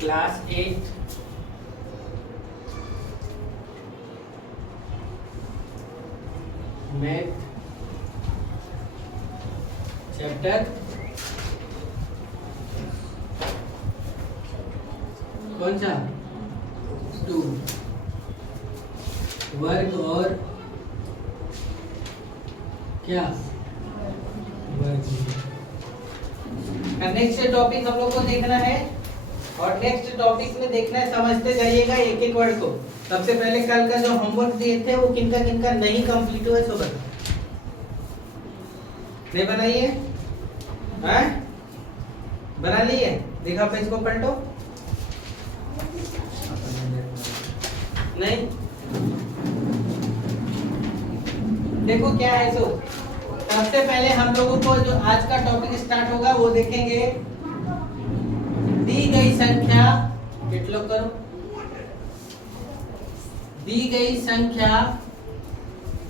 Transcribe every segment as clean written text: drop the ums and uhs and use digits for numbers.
Class 8 math chapter कौन सा 2 वर्ग और क्या वर्ग। नेक्स्ट टॉपिक हम लोग को देखना है और नेक्स्ट टॉपिक में देखना है, समझते जाइएगा एक एक वर्ड को। सबसे पहले कल का जो होमवर्क दिए थे वो किनका किनका नहीं कंप्लीट हुआ है सो बता। नहीं बनाइए? हैं? बना लिए? देखा पेज को पलटो। नहीं देखो क्या है। सो सबसे पहले हम लोगों को जो आज का टॉपिक स्टार्ट होगा वो देखेंगे। दी गई संख्या कितलो करो, दी गई संख्या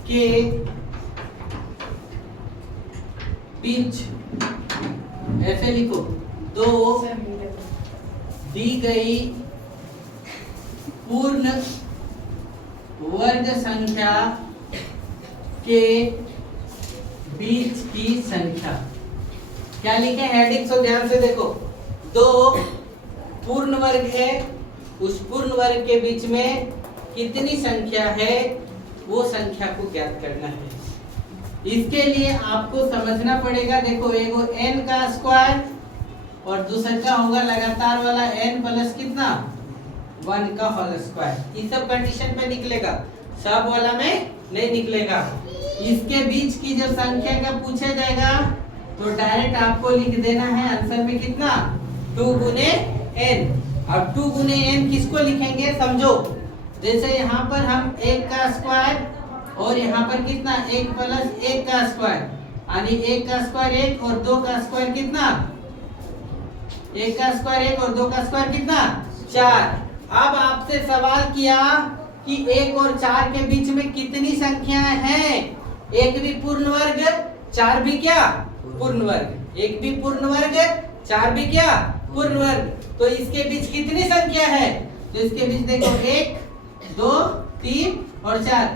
के बीच ऐसे लिखो, दो दी गई पूर्ण वर्ग संख्या के बीच की संख्या। क्या लिखे हेडिंग सो ध्यान से देखो। दो पूर्ण वर्ग है, उस पूर्ण वर्ग के बीच में कितनी संख्या है वो संख्या को ज्ञात करना है। इसके लिए आपको समझना पड़ेगा। देखो एगो n का स्क्वायर और दूसरा का होगा लगातार वाला n प्लस कितना 1 का होल स्क्वायर। इस सब कंडीशन पे निकलेगा, सब वाला में नहीं निकलेगा। इसके बीच की जब संख्या का पूछा जाएगा तो डायरेक्ट आपको लिख देना है आंसर में कितना 2 गुने n। अब 2 गुने n किसको लिखेंगे समझो। जैसे यहाँ पर हम 1 का स्क्वायर और यहाँ पर कितना 1 प्लस 1 का स्क्वायर, यानी 1 का स्क्वायर 1 और 2 का स्क्वायर कितना 1 का स्क्वायर 1 और 2 का स्क्वायर कितना 4। अब आपसे सवाल किया कि 1 और 4 के बीच में कितनी संख्याएं हैं। एक भी पूर्ण वर्ग, 4 भी क्या पूर्ण वर्ग, एक भी पूर्ण वर्ग, 4 भी क्या पूर्ण वर्ग। तो इसके बीच कितनी संख्या है, तो इसके बीच देखो 1 2 3 और 4।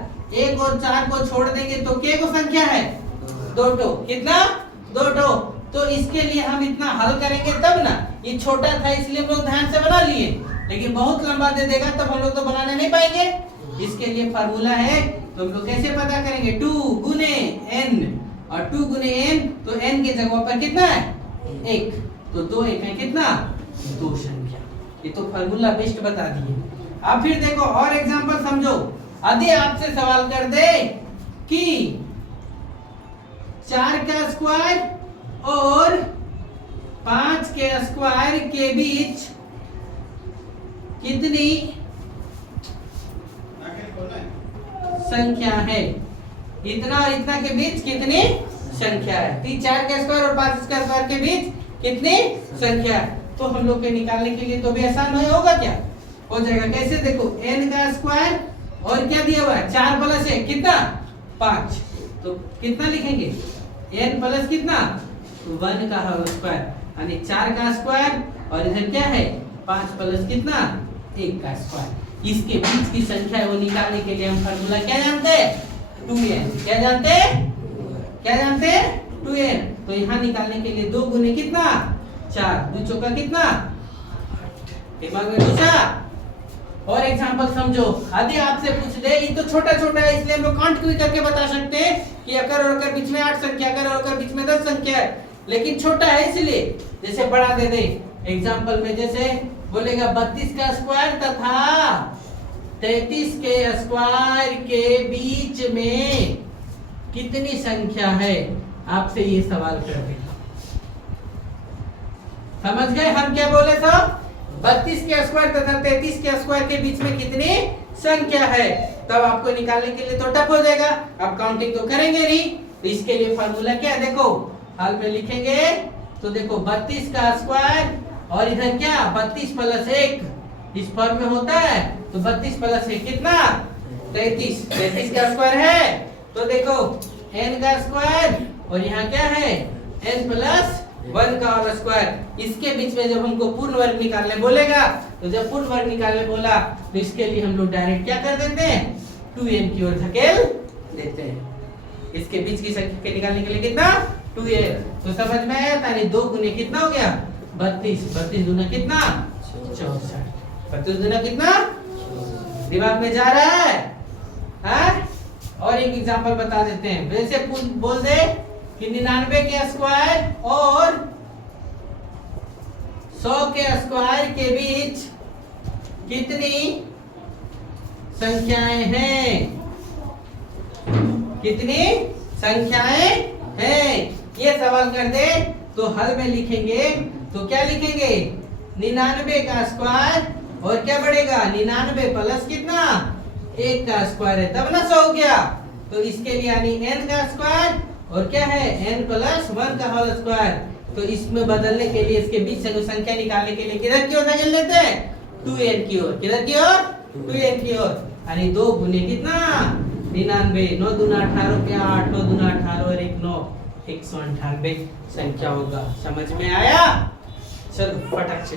1 और 4 को छोड़ देंगे तो क्या को संख्या है 2 कितना 2। तो इसके लिए हम इतना हल करेंगे तब ना। ये छोटा था इसलिए हम लोग ध्यान से बना लिए, लेकिन बहुत लंबा दे देगा तब हम लोग तो बनाने नहीं पाएंगे। इसके लिए फार्मूला है, तो हम लोग कैसे पता करेंगे 2 गुने n और 2 गुने n, तो n की जगह पर कितना है 1, तो 2 1 है कितना 2 संख्या। ये तो फार्मूला बेस्ट बता दिए। अब फिर देखो और एग्जांपल समझो। यदि आपसे सवाल कर दे कि 4 का स्क्वायर और 5 के स्क्वायर के बीच कितनी संख्या है, इतना और इतना के बीच कितनी संख्या है। 4 का स्क्वायर और 5 का स्क्वायर के बीच कितनी संख्या है, तो हम लोग के निकालने के लिए तो भी आसान नहीं होगा, क्या हो जाएगा। कैसे देखो n का स्क्वायर और क्या दिया हुआ है 4 प्लस 1 कितना 5, तो कितना लिखेंगे n प्लस कितना 1 का होल स्क्वायर, यानी 4 का स्क्वायर और इधर क्या है 5 प्लस कितना 1 का स्क्वायर। इसके बीच की संख्या है वो निकालने के लिए हम फार्मूला क्या जानते हैं 2n। क्या जानते हैं 2n। तो यहाँ निकालने के लिए 2 गुने कितना 4, 2 चौका कितना 8। दिमाग में घुसा। और एग्जांपल समझो। यदि आपसे पूछ दे, ये तो छोटा छोटा है इसलिए हम लोग काउंट भी करके बता सकते हैं कि अकर और अकर बीच में 8 संख्या, अकर और अकर बीच में 10 संख्या है, लेकिन छोटा है इसलिए। जैसे बड़ा दे दे एग्जांपल में, जैसे बोलेगा 32 का स्क्वायर तथा 33 के स्क्वायर के बीच में कितनी संख्या है, आपसे ये सवाल कर देगा। समझ गए हम क्या बोले थे 32 के स्क्वायर तथा 33 के स्क्वायर के बीच में कितनी संख्या है, तब आपको निकालने के लिए तो टफ हो जाएगा। आप काउंटिंग तो करेंगे नहीं, तो इसके लिए फार्मूला क्या है देखो हल में लिखेंगे। तो देखो 32 का स्क्वायर और इधर क्या 32 प्लस 1 इस फॉर्म में होता है, तो 32 प्लस 1 कितना 33। 33 का स्क्वायर है तो देखो n का स्क्वायर और यहाँ क्या है n प्लस 1 का होल स्क्वायर। इसके बीच में जब हमको पूर्ण वर्ग निकालने बोलेगा, तो जब पूर्ण वर्ग निकालने बोला तो इसके लिए हम लोग डायरेक्ट क्या कर देते हैं, 2n की ओर धकेल देते हैं। इसके बीच की संख्या के निकालने के लिए कितना, 2n। तो समझ में आया, यानी 2 गुने कितना हो गया, 32। 32 दूना कितना, 64। 32 दूना कितना, दिमाग में जा रहा है? हाँ? और एक एग्जांपल बता देते हैं। वैसे बोल दे कि 99 के स्क्वायर और 100 के स्क्वायर के बीच कितनी संख्याएं हैं, कितनी संख्याएं हैं, ये सवाल कर दे तो हल में लिखेंगे तो क्या लिखेंगे, 99 का स्क्वायर और क्या बढ़ेगा, 99 प्लस कितना, 1 का स्क्वायर है, तब ना 100 हो गया। तो इसके लिए यानी n का स्क्वायर और क्या है, n प्लस 1 का होल स्क्वायर। तो इसमें बदलने के लिए, इसके बीच से संख्या निकालने के लिए किधर की ओर धकेल लेते हैं, 2n की ओर। किधर की ओर, 2n की ओर। यानी 2 गुने कितना, 99। 9 दूना 18 के 8, 9 दूना 18 और 1 9, 198 संख्या होगा। समझ में आया? चलो फटाक से